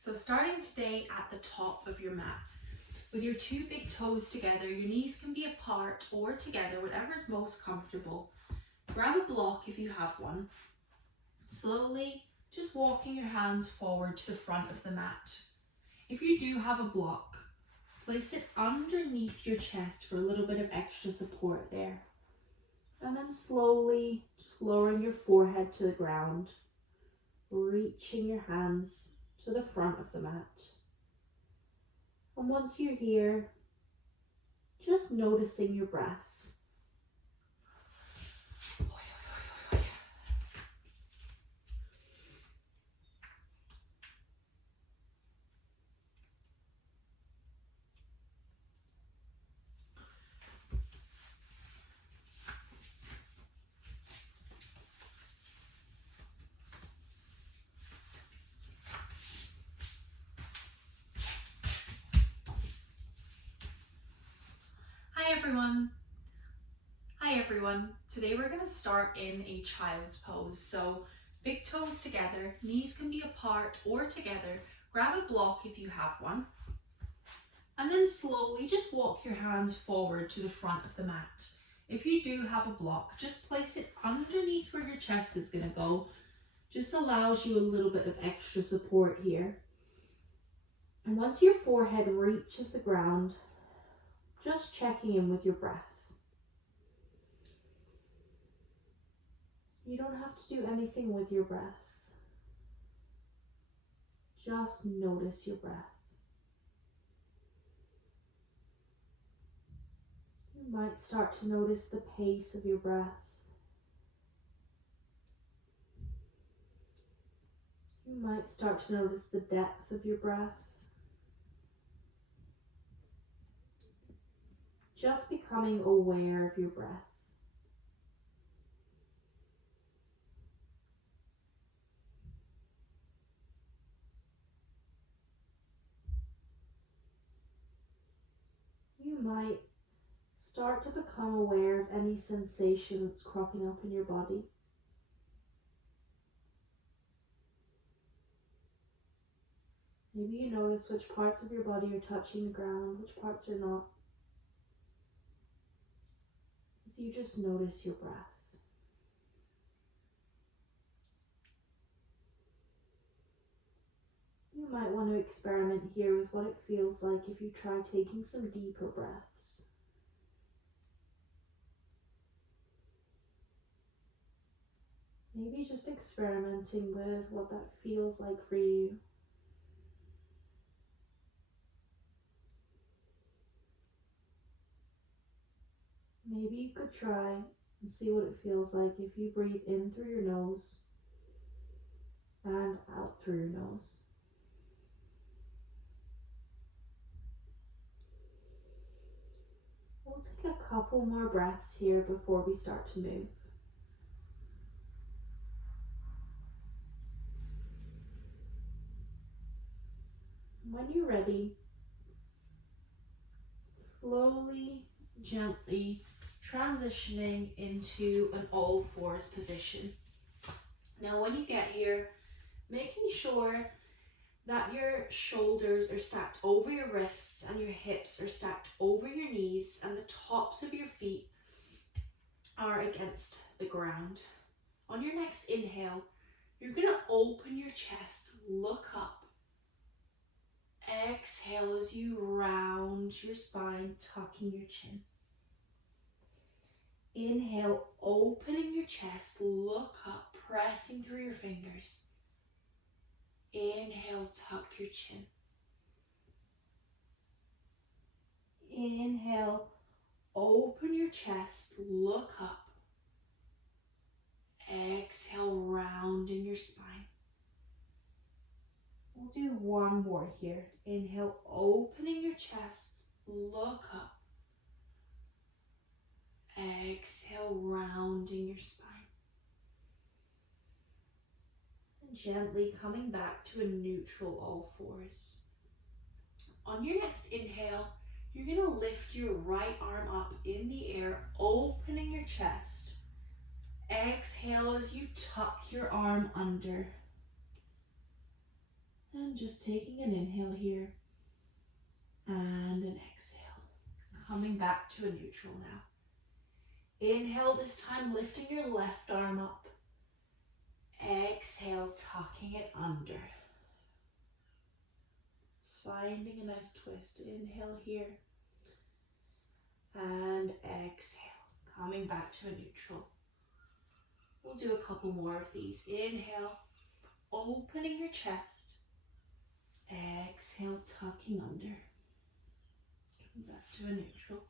So starting today at the top of your mat, with your two big toes together, your knees can be apart or together, whatever is most comfortable. Grab a block if you have one. Slowly, just walking your hands forward to the front of the mat. If you do have a block, place it underneath your chest for a little bit of extra support there. And then slowly, just lowering your forehead to the ground, reaching your hands to the front of the mat. And once you're here, just noticing your breath. Hi everyone. Today we're going to start in a child's pose. So big toes together, knees can be apart or together. Grab a block if you have one. And then slowly just walk your hands forward to the front of the mat. If you do have a block, just place it underneath where your chest is going to go. Just allows you a little bit of extra support here. And once your forehead reaches the ground, just checking in with your breath. You don't have to do anything with your breath. Just notice your breath. You might start to notice the pace of your breath. You might start to notice the depth of your breath. Just becoming aware of your breath. You might start to become aware of any sensation that's cropping up in your body. Maybe you notice which parts of your body are touching the ground, which parts are not. So you just notice your breath. You might want to experiment here with what it feels like if you try taking some deeper breaths. Maybe just experimenting with what that feels like for you. Maybe you could try and see what it feels like if you breathe in through your nose and out through your nose. We'll take a couple more breaths here before we start to move. When you're ready, slowly, gently transitioning into an all fours position. Now when you get here, making sure that your shoulders are stacked over your wrists and your hips are stacked over your knees and the tops of your feet are against the ground. On your next inhale, you're going to open your chest, look up. Exhale as you round your spine, tucking your chin. Inhale, opening your chest, look up, pressing through your fingers. Inhale, tuck your chin. Inhale, open your chest, look up. Exhale, rounding your spine. We'll do one more here. Inhale, opening your chest, look up. Exhale, rounding your spine. And gently coming back to a neutral all fours. On your next inhale, you're going to lift your right arm up in the air, opening your chest. Exhale as you tuck your arm under. And just taking an inhale here and an exhale. Coming back to a neutral now. Inhale, this time lifting your left arm up. Exhale, tucking it under. Finding a nice twist. Inhale here. And exhale. Coming back to a neutral. We'll do a couple more of these. Inhale, opening your chest. Exhale, tucking under. Come back to a neutral.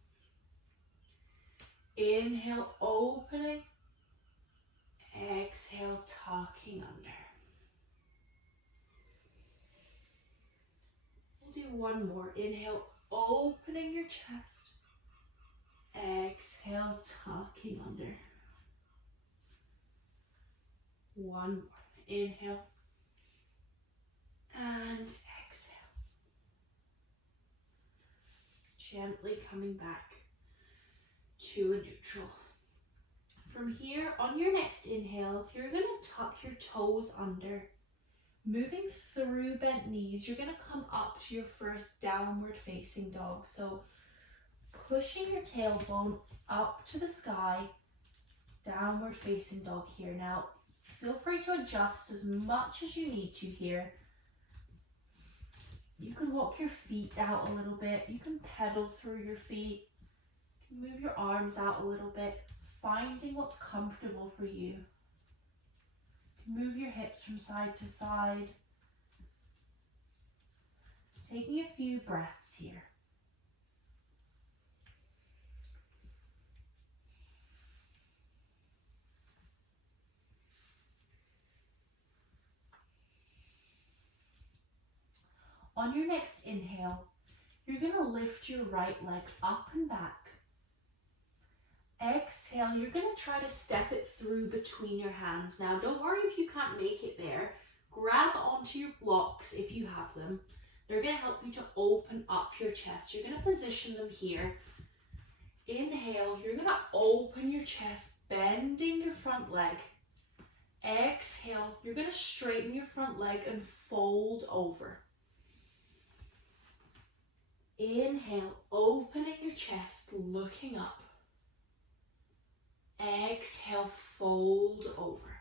Inhale, opening. Exhale, tucking under. We'll do one more. Inhale, opening your chest. Exhale, tucking under. One more. Inhale. And exhale. Gently coming back to a neutral. From here, on your next inhale, you're going to tuck your toes under. Moving through bent knees, you're going to come up to your first downward facing dog. So pushing your tailbone up to the sky, downward facing dog here. Now, feel free to adjust as much as you need to here. You can walk your feet out a little bit. You can pedal through your feet. You can move your arms out a little bit, finding what's comfortable for you. Move your hips from side to side. Taking a few breaths here. On your next inhale, you're going to lift your right leg up and back. Exhale, you're going to try to step it through between your hands. Now, don't worry if you can't make it there. Grab onto your blocks if you have them. They're going to help you to open up your chest. You're going to position them here. Inhale, you're going to open your chest, bending your front leg. Exhale, you're going to straighten your front leg and fold over. Inhale, opening your chest, looking up. Exhale, fold over.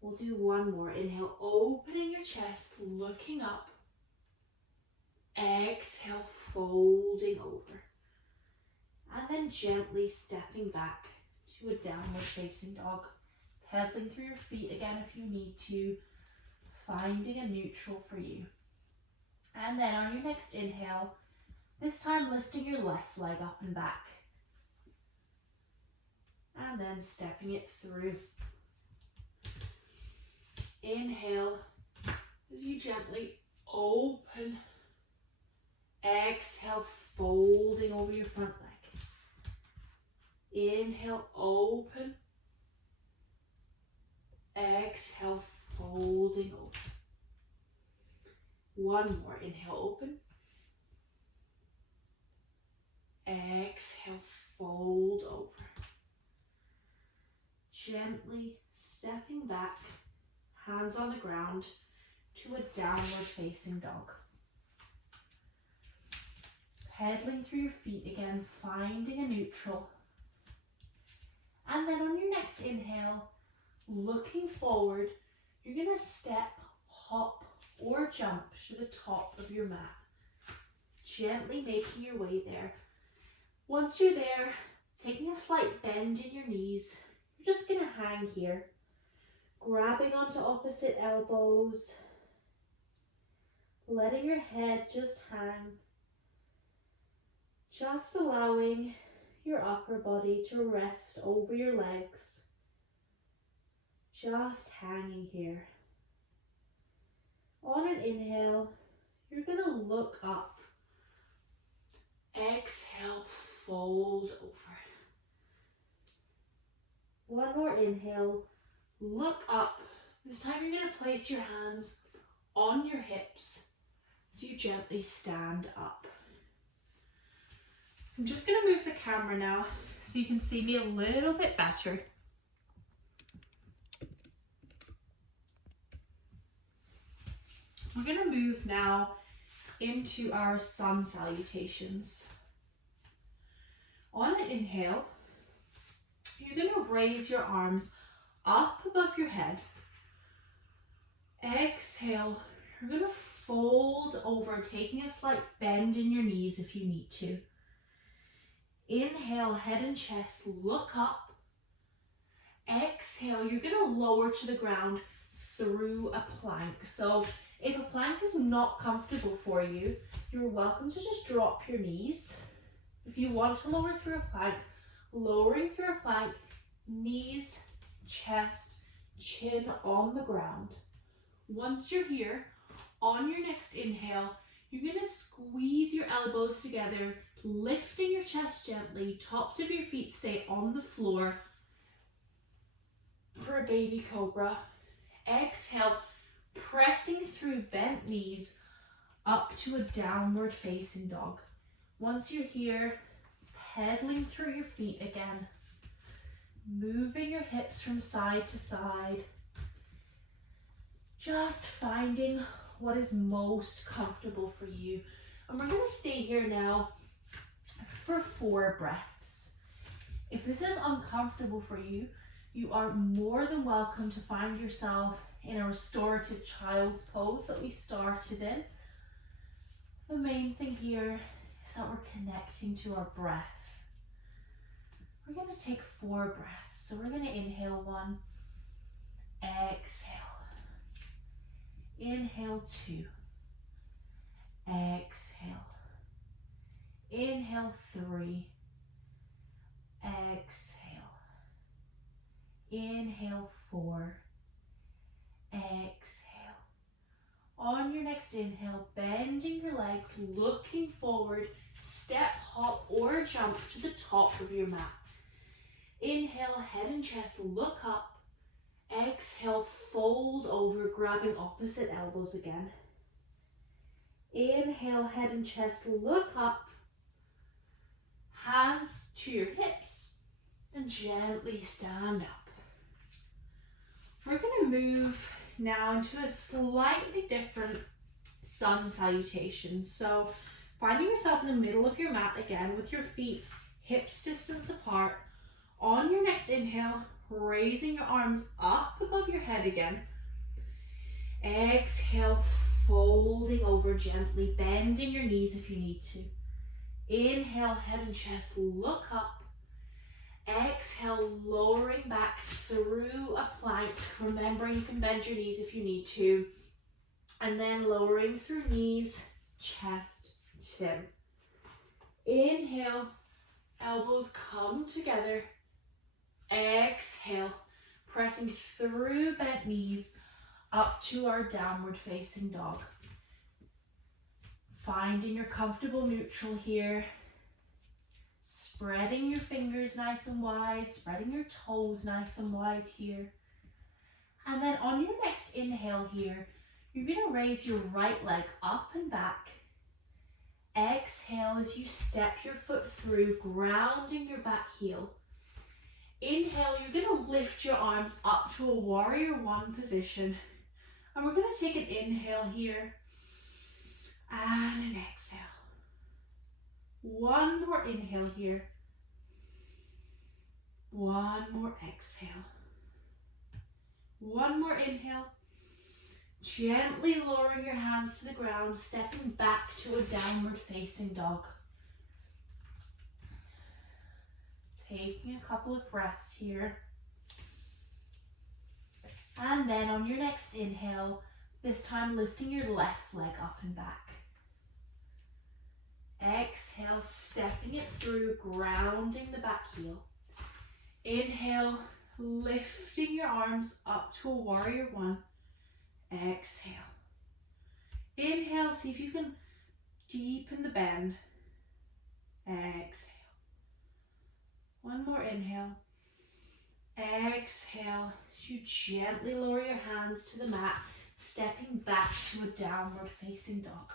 We'll do one more. Inhale, opening your chest, looking up. Exhale, folding over. And then gently stepping back to a downward facing dog. Pedaling through your feet again if you need to. Finding a neutral for you. And then on your next inhale, this time lifting your left leg up and back. And then stepping it through. Inhale as you gently open. Exhale, folding over your front leg. Inhale, open. Exhale, folding over. One more. Inhale, open. Exhale, fold over. Gently stepping back, hands on the ground, to a downward facing dog. Pedaling through your feet again, finding a neutral. And then on your next inhale, looking forward, you're going to step, hop, or jump to the top of your mat. Gently making your way there. Once you're there, taking a slight bend in your knees, you're just going to hang here. Grabbing onto opposite elbows. Letting your head just hang. Just allowing your upper body to rest over your legs. Just hanging here. On an inhale, you're going to look up. Exhale, fold over. One more inhale, look up. This time you're going to place your hands on your hips so you gently stand up. I'm just going to move the camera now so you can see me a little bit better. We're going to move now into our sun salutations. On an inhale, you're going to raise your arms up above your head. Exhale, you're going to fold over, taking a slight bend in your knees if you need to. Inhale, head and chest look up. Exhale, you're going to lower to the ground through a plank. So if a plank is not comfortable for you, you're welcome to just drop your knees. If you want to lower through a plank, lowering through a plank, knees, chest, chin on the ground. Once you're here, on your next inhale, you're going to squeeze your elbows together, lifting your chest gently, tops of your feet stay on the floor for a baby cobra. Exhale, pressing through bent knees up to a downward facing dog. Once you're here, pedaling through your feet again, moving your hips from side to side, just finding what is most comfortable for you. And we're going to stay here now for 4 breaths. If this is uncomfortable for you, you are more than welcome to find yourself in a restorative child's pose that we started in. The main thing here is that we're connecting to our breath. We're going to take 4 breaths. So we're going to inhale 1, exhale. Inhale 2, exhale. Inhale 3, exhale. Inhale 4, exhale. On your next inhale, bending your legs, looking forward, step, hop or jump to the top of your mat. Inhale, head and chest look up. Exhale, fold over, grabbing opposite elbows again. Inhale, head and chest look up. Hands to your hips and gently stand up. We're going to move now into a slightly different sun salutation. So finding yourself in the middle of your mat again with your feet hips distance apart. On your next inhale, raising your arms up above your head again. Exhale, folding over gently, bending your knees if you need to. Inhale, head and chest look up. Exhale, lowering back through a plank. Remembering you can bend your knees if you need to. And then lowering through knees, chest, chin. Inhale, elbows come together. Exhale, pressing through bent knees up to our downward facing dog. Finding your comfortable neutral here. Spreading your fingers nice and wide, spreading your toes nice and wide here. And then on your next inhale here, you're going to raise your right leg up and back. Exhale as you step your foot through, grounding your back heel. Inhale, you're going to lift your arms up to a warrior 1 position. And we're going to take an inhale here and an exhale. 1 more inhale here. 1 more exhale. 1 more inhale. Gently lowering your hands to the ground, stepping back to a downward facing dog. Taking a couple of breaths here. And then on your next inhale, this time lifting your left leg up and back. Exhale, stepping it through, grounding the back heel. Inhale, lifting your arms up to a warrior 1. Exhale. Inhale, see if you can deepen the bend. Exhale. 1 more inhale. Exhale, as you gently lower your hands to the mat, stepping back to a downward facing dog.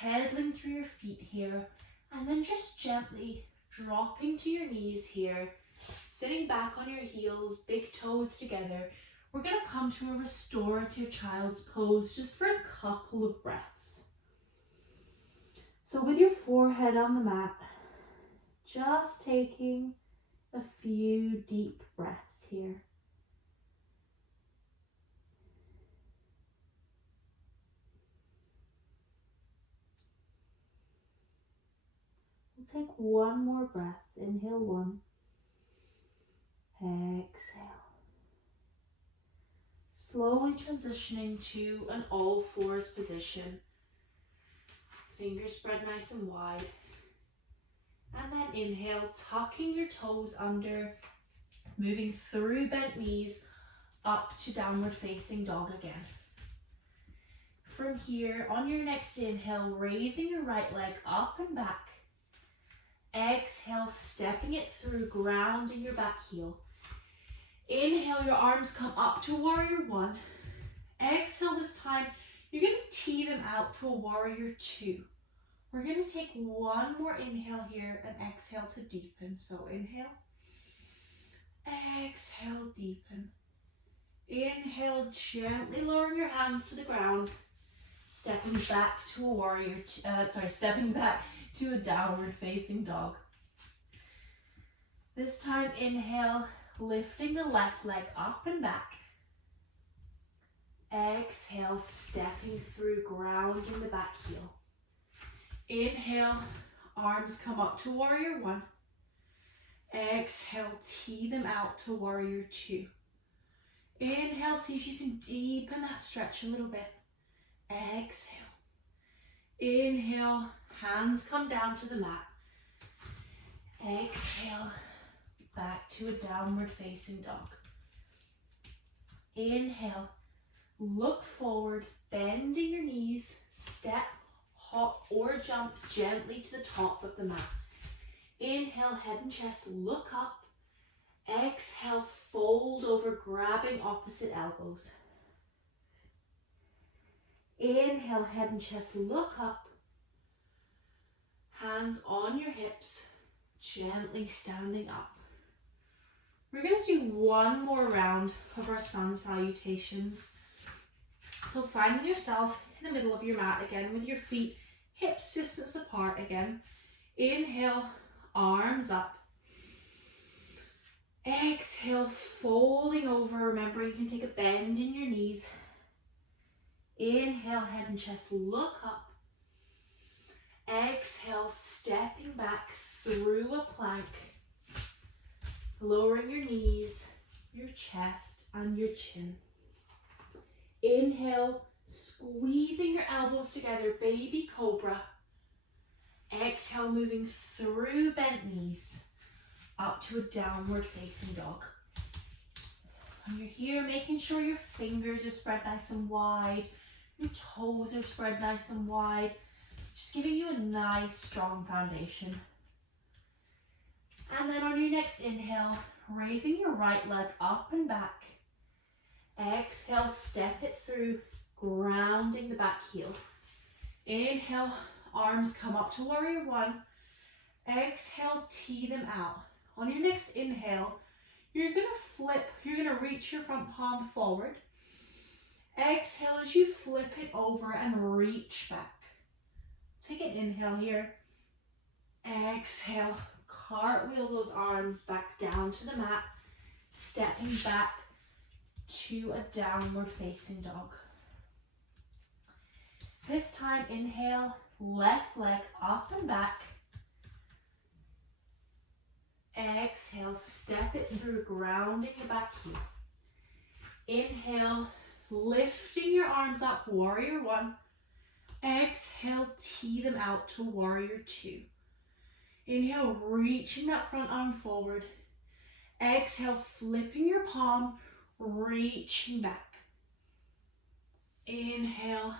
Pedaling through your feet here, and then just gently dropping to your knees here, sitting back on your heels, big toes together, we're going to come to a restorative child's pose just for a couple of breaths. So with your forehead on the mat, just taking a few deep breaths here. We'll take one more breath. Inhale 1. Exhale. Slowly transitioning to an all fours position. Fingers spread nice and wide. And then inhale, tucking your toes under, moving through bent knees up to downward facing dog again. From here, on your next inhale, raising your right leg up and back. Exhale, stepping it through, grounding your back heel. Inhale, your arms come up to warrior 1. Exhale, this time, you're going to tee them out to a warrior 2. We're going to take one more inhale here and exhale to deepen. So inhale, exhale, deepen. Inhale, gently lowering your hands to the ground, stepping back to a warrior, stepping back to a downward facing dog. This time, inhale, lifting the left leg up and back. Exhale, stepping through, grounding the back heel. Inhale, arms come up to warrior 1. Exhale, tee them out to warrior 2. Inhale, see if you can deepen that stretch a little bit. Exhale. Inhale, hands come down to the mat. Exhale, back to a downward facing dog. Inhale, look forward, bending your knees, step, hop or jump gently to the top of the mat. Inhale, head and chest, look up. Exhale, fold over, grabbing opposite elbows. Inhale, head and chest, look up. Hands on your hips, gently standing up. We're going to do one more round of our sun salutations. So finding yourself in the middle of your mat again with your feet hips distance apart again. Inhale, arms up. Exhale, folding over. Remember, you can take a bend in your knees. Inhale, head and chest, look up. Exhale, stepping back through a plank. Lowering your knees, your chest, and your chin. Inhale, squeezing your elbows together, baby cobra. Exhale, moving through bent knees, up to a downward facing dog. And you're here making sure your fingers are spread nice and wide, your toes are spread nice and wide, just giving you a nice strong foundation. And then on your next inhale, raising your right leg up and back. Exhale, step it through, grounding the back heel. Inhale, arms come up to warrior 1. Exhale, tee them out. On your next inhale, you're going to flip, you're going to reach your front palm forward. Exhale as you flip it over and reach back. Take an inhale here. Exhale, cartwheel those arms back down to the mat, stepping back to a downward facing dog. This time, inhale, left leg up and back. Exhale, step it through, grounding the back heel. Inhale, lifting your arms up, warrior 1. Exhale, tee them out to warrior 2. Inhale, reaching that front arm forward. Exhale, flipping your palm, reaching back. Inhale,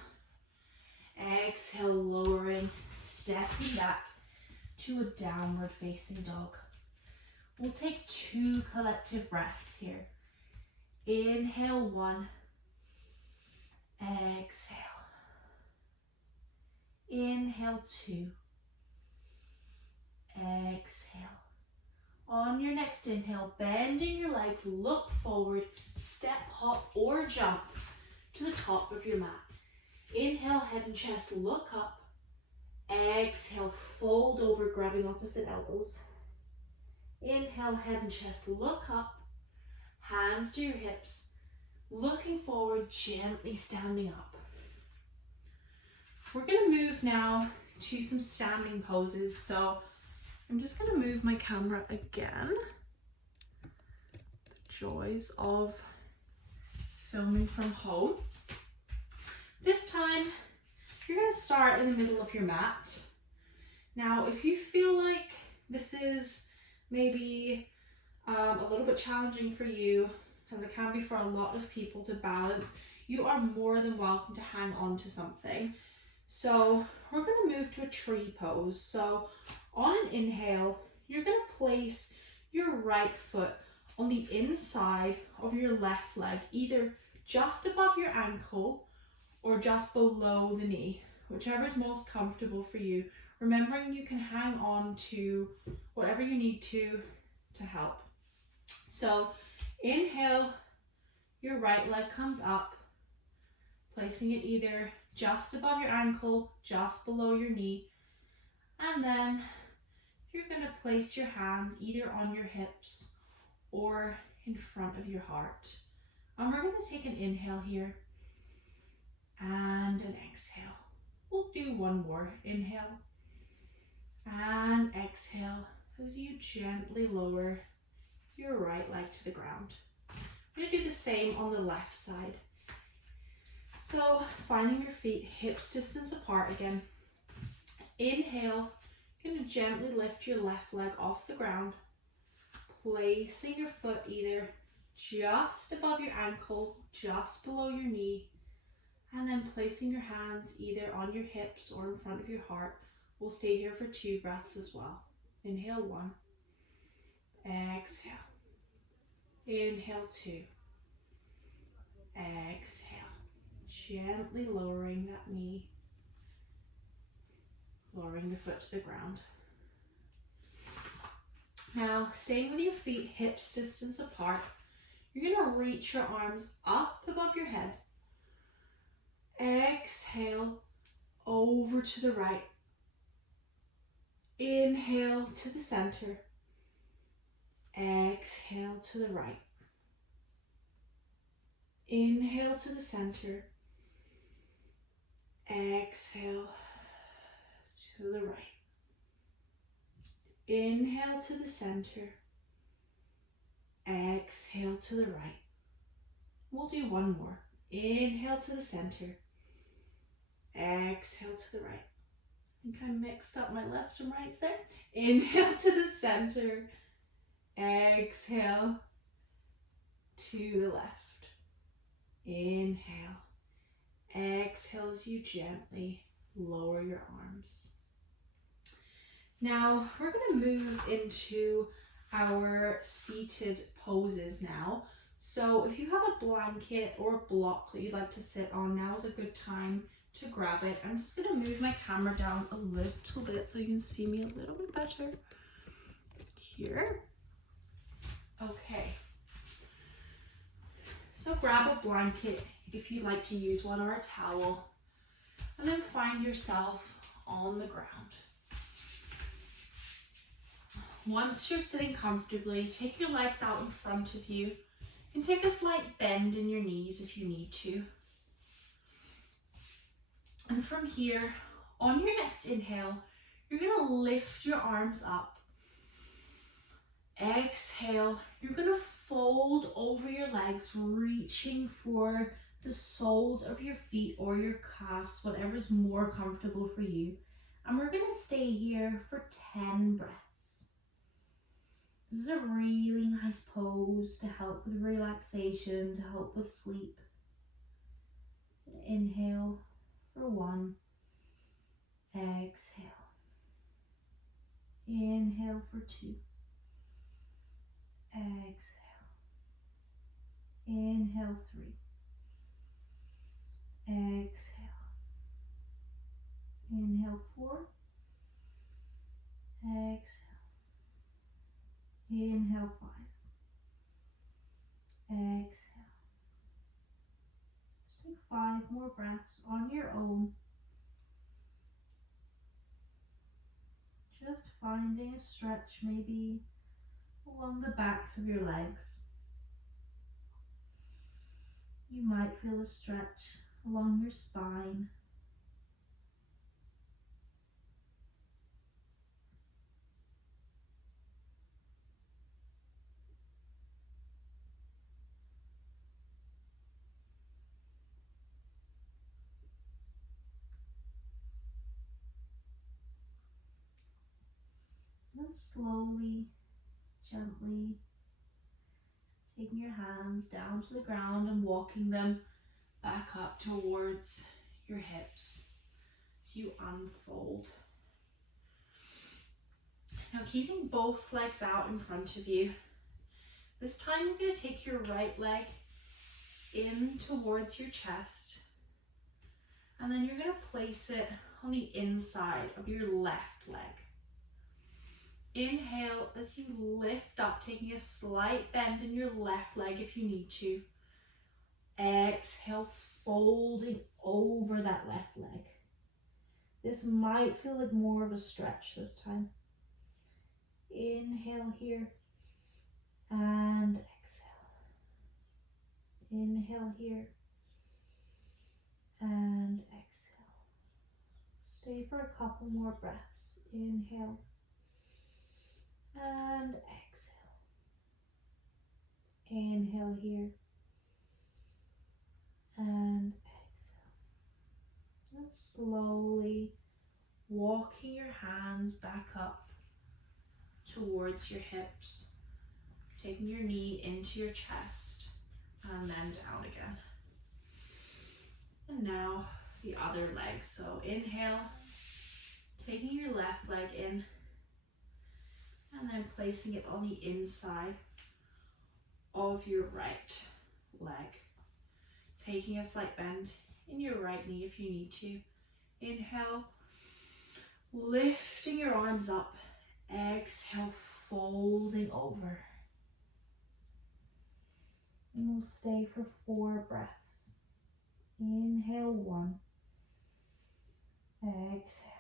exhale, lowering, stepping back to a downward facing dog. We'll take 2 collective breaths here. Inhale 1, exhale. Inhale 2, exhale. On your next inhale, bending your legs, look forward, step, hop, or jump to the top of your mat. Inhale, head and chest, look up. Exhale, fold over, grabbing opposite elbows. Inhale, head and chest, look up. Hands to your hips, looking forward, gently standing up. We're going to move now to some standing poses. So I'm just going to move my camera again. The joys of filming from home. This time, you're going to start in the middle of your mat. Now, if you feel like this is maybe a little bit challenging for you, as it can be for a lot of people to balance, you are more than welcome to hang on to something. So we're going to move to a tree pose. So on an inhale, you're going to place your right foot on the inside of your left leg, either just above your ankle or just below the knee, whichever is most comfortable for you. Remembering you can hang on to whatever you need to help. So inhale, your right leg comes up, placing it either just above your ankle, just below your knee, and then you're going to place your hands either on your hips or in front of your heart. And we're going to take an inhale here and an exhale. We'll do one more. Inhale and exhale as you gently lower your right leg to the ground. We're going to do the same on the left side. So finding your feet hips distance apart again. Inhale, you're going to gently lift your left leg off the ground, placing your foot either just above your ankle, just below your knee, and then placing your hands either on your hips or in front of your heart. We'll stay here for 2 breaths as well. Inhale 1, exhale, inhale 2, exhale, gently lowering that knee, lowering the foot to the ground. Now, staying with your feet hips distance apart, you're going to reach your arms up above your head. Exhale, over to the right. Inhale to the center. Exhale to the right. Inhale to the center. Exhale to the right. Inhale to the center. Exhale to the right. We'll do one more. Inhale to the center. Exhale to the right. I think I mixed up my left and rights there. Inhale to the center. Exhale to the left. Inhale. Exhale as you gently lower your arms. Now we're going to move into our seated poses now. So if you have a blanket or a block that you'd like to sit on, now is a good time to grab it. I'm just going to move my camera down a little bit so you can see me a little bit better here. Okay. So grab a blanket if you like to use one, or a towel, and then find yourself on the ground. Once you're sitting comfortably, take your legs out in front of you and take a slight bend in your knees if you need to. And from here, on your next inhale, you're going to lift your arms up. Exhale, you're going to fold over your legs, reaching for the soles of your feet or your calves, whatever's more comfortable for you. And we're going to stay here for 10 breaths. This is a really nice pose to help with relaxation, to help with sleep. Inhale for 1. Exhale. Inhale for 2. Exhale. Inhale 3. Exhale. Inhale 4. Exhale. Inhale 5. Exhale. Just take 5 more breaths on your own. Just finding a stretch maybe along the backs of your legs. You might feel a stretch along your spine. And slowly, gently, taking your hands down to the ground and walking them back up towards your hips as you unfold. Now keeping both legs out in front of you. This time you're going to take your right leg in towards your chest, and then you're going to place it on the inside of your left leg. Inhale as you lift up, taking a slight bend in your left leg if you need to. Exhale, folding over that left leg. This might feel like more of a stretch this time. Inhale here and exhale. Inhale here and exhale. Stay for a couple more breaths. Inhale and exhale. Inhale here and exhale. And slowly walking your hands back up towards your hips, taking your knee into your chest and then down again. And now the other leg. So inhale, taking your left leg in and then placing it on the inside of your right leg. Taking a slight bend in your right knee if you need to. Inhale, lifting your arms up. Exhale, folding over. And we'll stay for 4 breaths. Inhale 1. Exhale.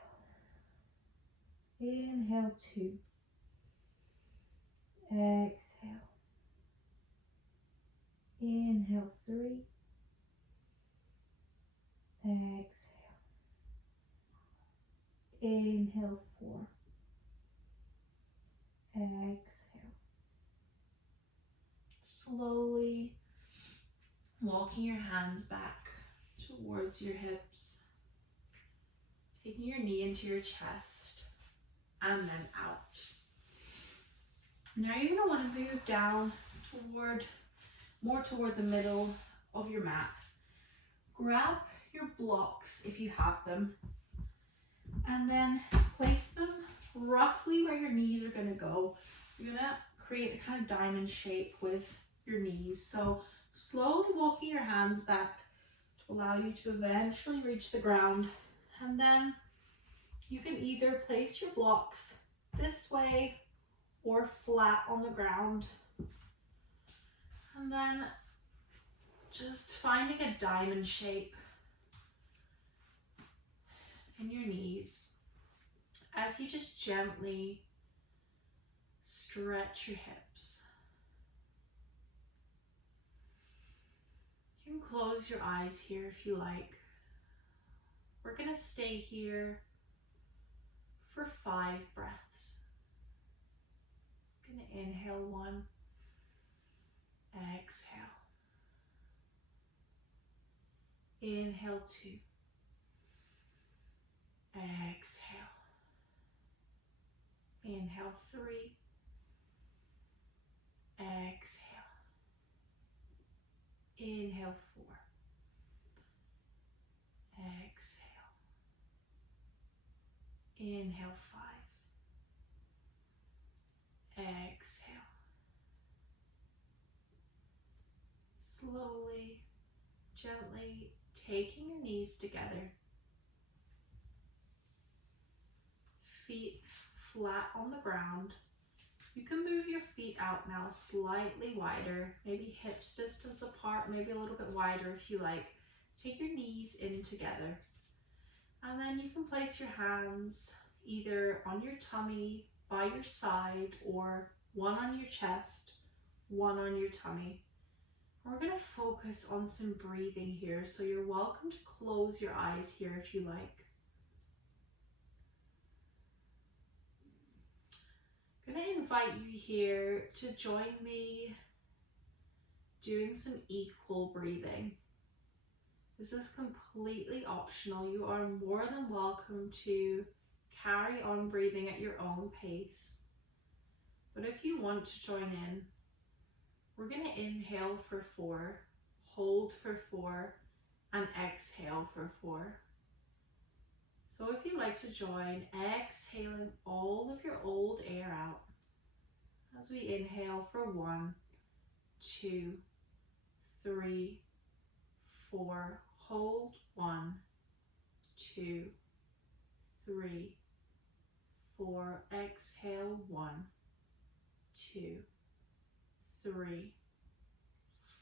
Inhale 2. Exhale. Inhale 3. Exhale. Inhale 4. Exhale. Slowly walking your hands back towards your hips, taking your knee into your chest and then out. Now you're going to want to move down more toward the middle of your mat. Grab your blocks if you have them, and then place them roughly where your knees are going to go. You're going to create a kind of diamond shape with your knees. So slowly walking your hands back to allow you to eventually reach the ground. And then you can either place your blocks this way or flat on the ground. And then just finding a diamond shape in your knees as you just gently stretch your hips. You can close your eyes here if you like. We're going to stay here for 5 breaths. I'm going to inhale 1, exhale. Inhale 2, exhale. Inhale 3, exhale. Inhale 4, exhale. Inhale 5, exhale. Slowly, gently taking your knees together, feet flat on the ground, You can move your feet out now slightly wider, maybe hips distance apart, maybe a little bit wider if you like. Take your knees in together. And then you can place your hands either on your tummy, by your side, or one on your chest, one on your tummy. We're going to focus on some breathing here, so you're welcome to close your eyes here if you like. I'm going to invite you here to join me doing some equal breathing. This is completely optional. You are more than welcome to carry on breathing at your own pace. But if you want to join in, we're going to inhale for 4, hold for 4, and exhale for 4. So if you'd like to join, exhaling all of your old air out as we inhale for 1, 2, 3, 4, hold 1, 2, 3, 4, exhale 1, 2, 3,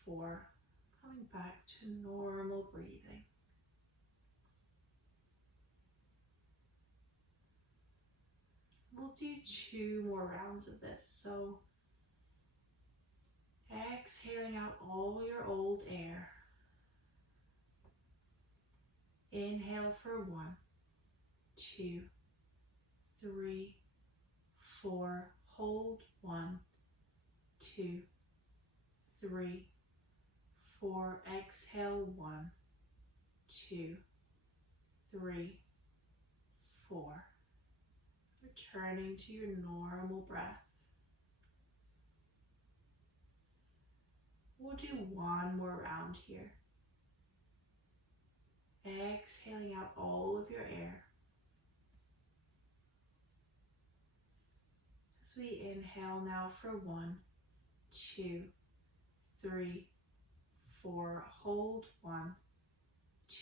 4, coming back to normal breathing. We'll do 2 more rounds of this, so exhaling out all your old air. Inhale for 1, 2, 3, 4, hold 1, 2, 3, 4, exhale 1, 2, 3, 4. Returning to your normal breath. We'll do 1 more round here. Exhaling out all of your air. As we inhale now for 1, 2, 3, 4, hold 1,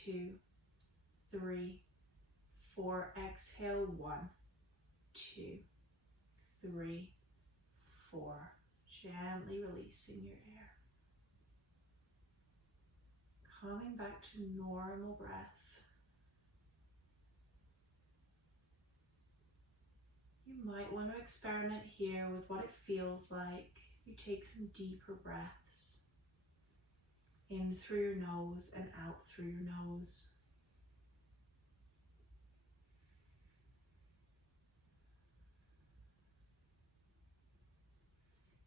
2, 3, 4, exhale 1, 2, 3, 4. Gently releasing your air. Coming back to normal breath. You might want to experiment here with what it feels like. You take some deeper breaths. In through your nose and out through your nose.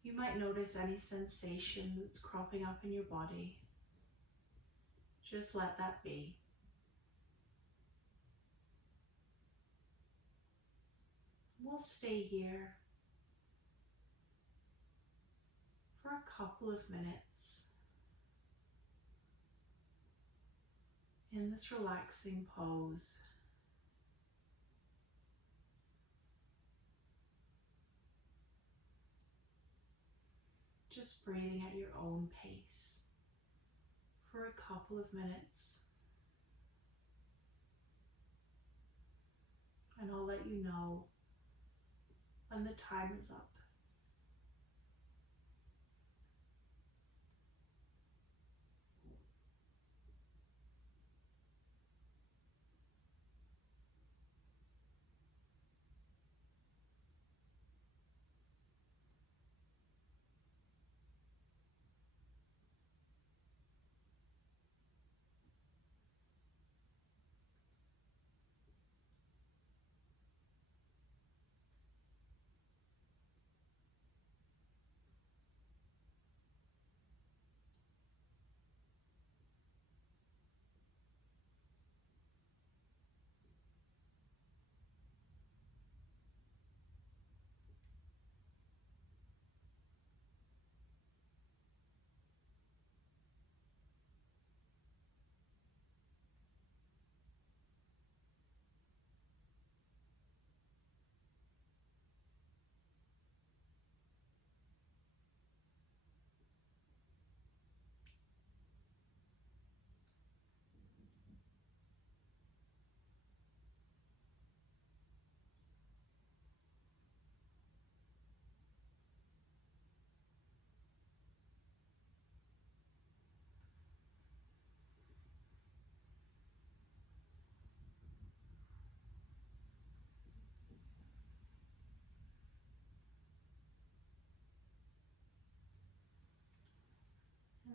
You might notice any sensation that's cropping up in your body. Just let that be. We'll stay here for a couple of minutes in this relaxing pose. Just breathing at your own pace for a couple of minutes. And I'll let you know when the time is up.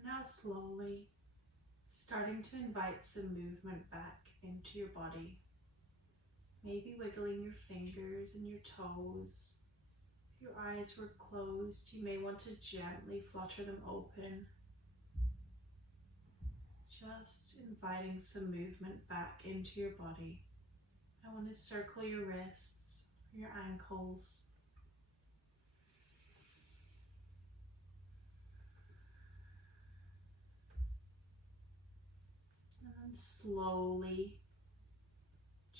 Now slowly starting to invite some movement back into your body. Maybe wiggling your fingers and your toes. If your eyes were closed, you may want to gently flutter them open. Just inviting some movement back into your body. I want to circle your wrists, your ankles. And then slowly,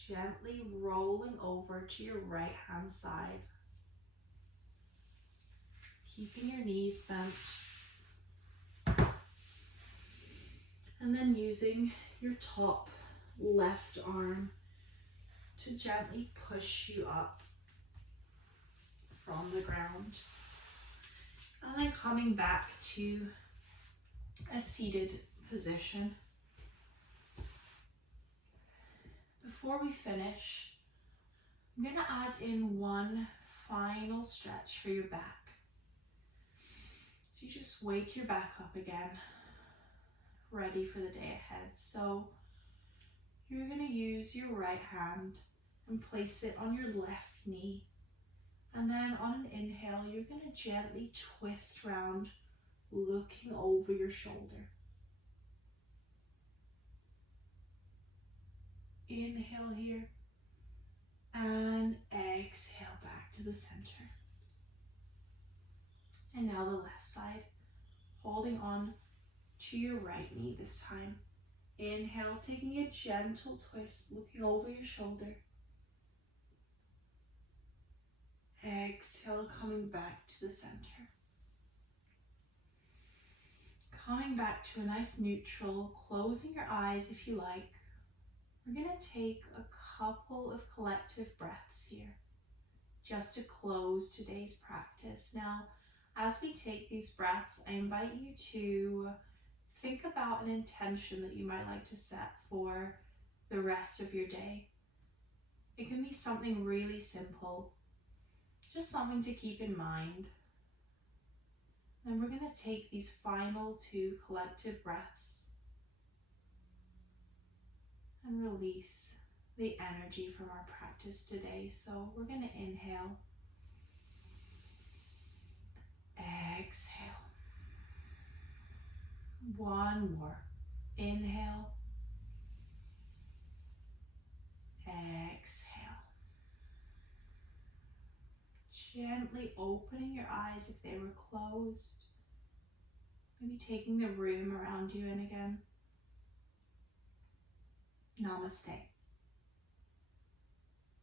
gently rolling over to your right hand side. Keeping your knees bent. And then using your top left arm to gently push you up from the ground. And then coming back to a seated position. Before we finish, I'm going to add in one final stretch for your back. So you just wake your back up again, ready for the day ahead. So you're going to use your right hand and place it on your left knee. And then on an inhale, you're going to gently twist round, looking over your shoulder. Inhale here and exhale back to the center. And now the left side, holding on to your right knee this time. Inhale, taking a gentle twist, looking over your shoulder. Exhale, coming back to the center. Coming back to a nice neutral, closing your eyes if you like. We're going to take a couple of collective breaths here, just to close today's practice. Now, as we take these breaths, I invite you to think about an intention that you might like to set for the rest of your day. It can be something really simple, just something to keep in mind. And we're going to take these final 2 collective breaths and release the energy from our practice today. So we're going to inhale, exhale. One more. Inhale, exhale. Gently opening your eyes if they were closed. Maybe taking the room around you in again. Namaste.